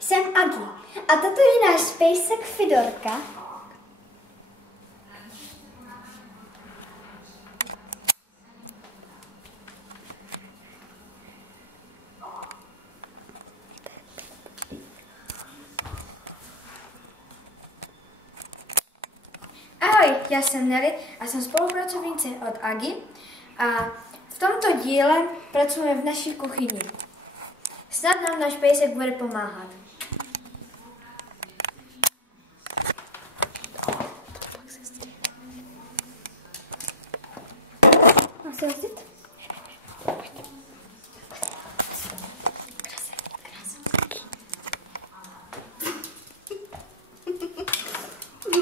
jsem Agi a toto je náš pejsek Fidorka. Ahoj, já jsem Nelly a jsem spolupracovnice od Agi a v tomto díle pracujeme v naší kuchyni. Snad nám náš pejsek bude pomáhat. Mám se hozdit?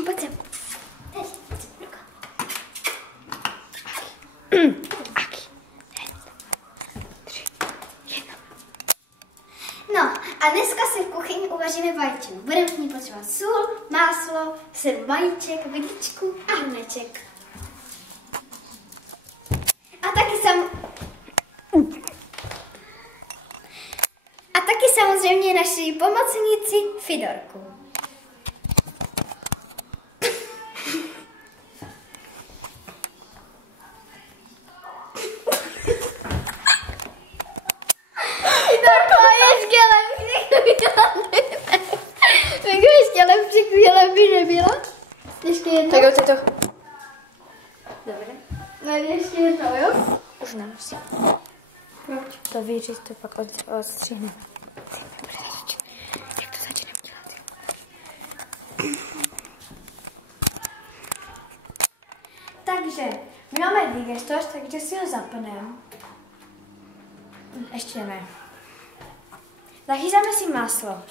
Pojď sem. No a dneska si v kuchyni uvaříme vajčinu. Budeme v ní potřebovat sůl, máslo, 7 vajíček, vidičku a hrneček. A taky samozřejmě naši pomocníci Fidorku. Ještě lepší chvíle by nebyla. Ještě jednou. Tak jo, to. Dobře. No ještě jednou, jo? Už nemusím. Proč? To vyříct, to pak odstřihne. Dobré, jak to začneme dělat? Takže, my máme digestor, takže si ho zapneme. Ještě ne. Nachystáme si máslo.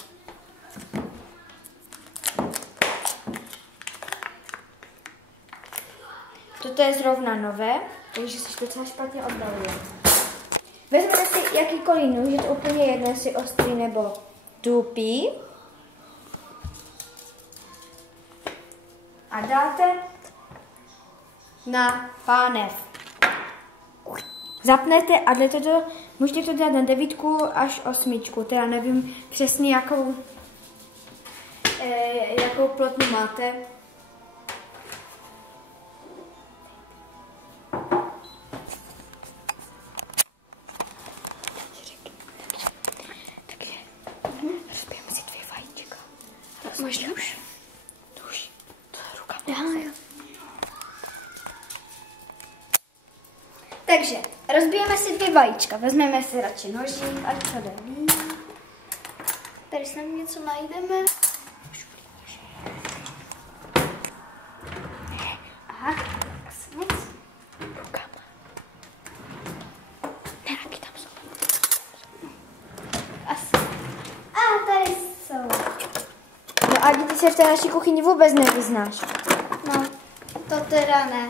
Toto je zrovna nové, takže se docela špatně odbaluje. Vezmete si jakýkoliv nůž, je to úplně jedno, jestli ostrý nebo tupý. A dáte na pánev. Zapnete a můžete to dát na 9 až 8, teda nevím přesně jakou plotnu máte. Rozbijeme si 2 vajíčka. Máš nůž? Nůž. To je ruka. Jo. Takže rozbijeme si 2 vajíčka. Vezmeme si radši nožík, ať to jde víc. Tady snad něco najdeme. Aha, asi moc. Rukama. Ne, taky tam jsou. Asi. A tady jsou. No a ty se v té naší kuchyni vůbec nevyznáš. No, to teda ne.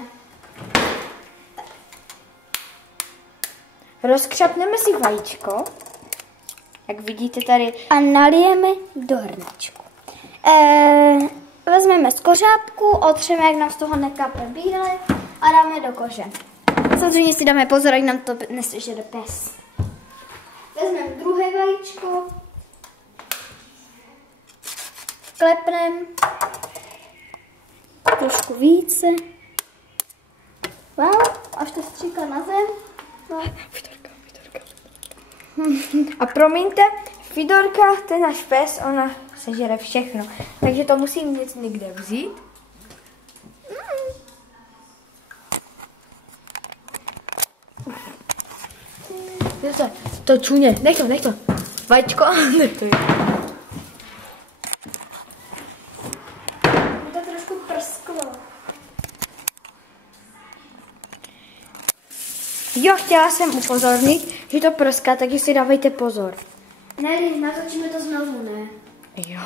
Rozkřapneme si vajíčko, jak vidíte tady. A nalijeme do hrnečku. Vezmeme skořápku, otřeme, jak nám z toho nekape bíle a dáme do kože. Samozřejmě si dáme pozor, jak nám to nesežere pes. Vezmeme druhé vajíčko, klepneme trošku více. Wow, až to stříká na zem. No. Fidorka. A promiňte, Fidorka, ten náš pes, ona sežere všechno. Takže to musím něco někde vzít. To čuně, nech to. Vajíčko, nech to. To trošku prsklo. Jo, chtěla jsem upozornit, že to prská, takže si dávejte pozor. Nelly, natočíme to znovu, ne? Jo.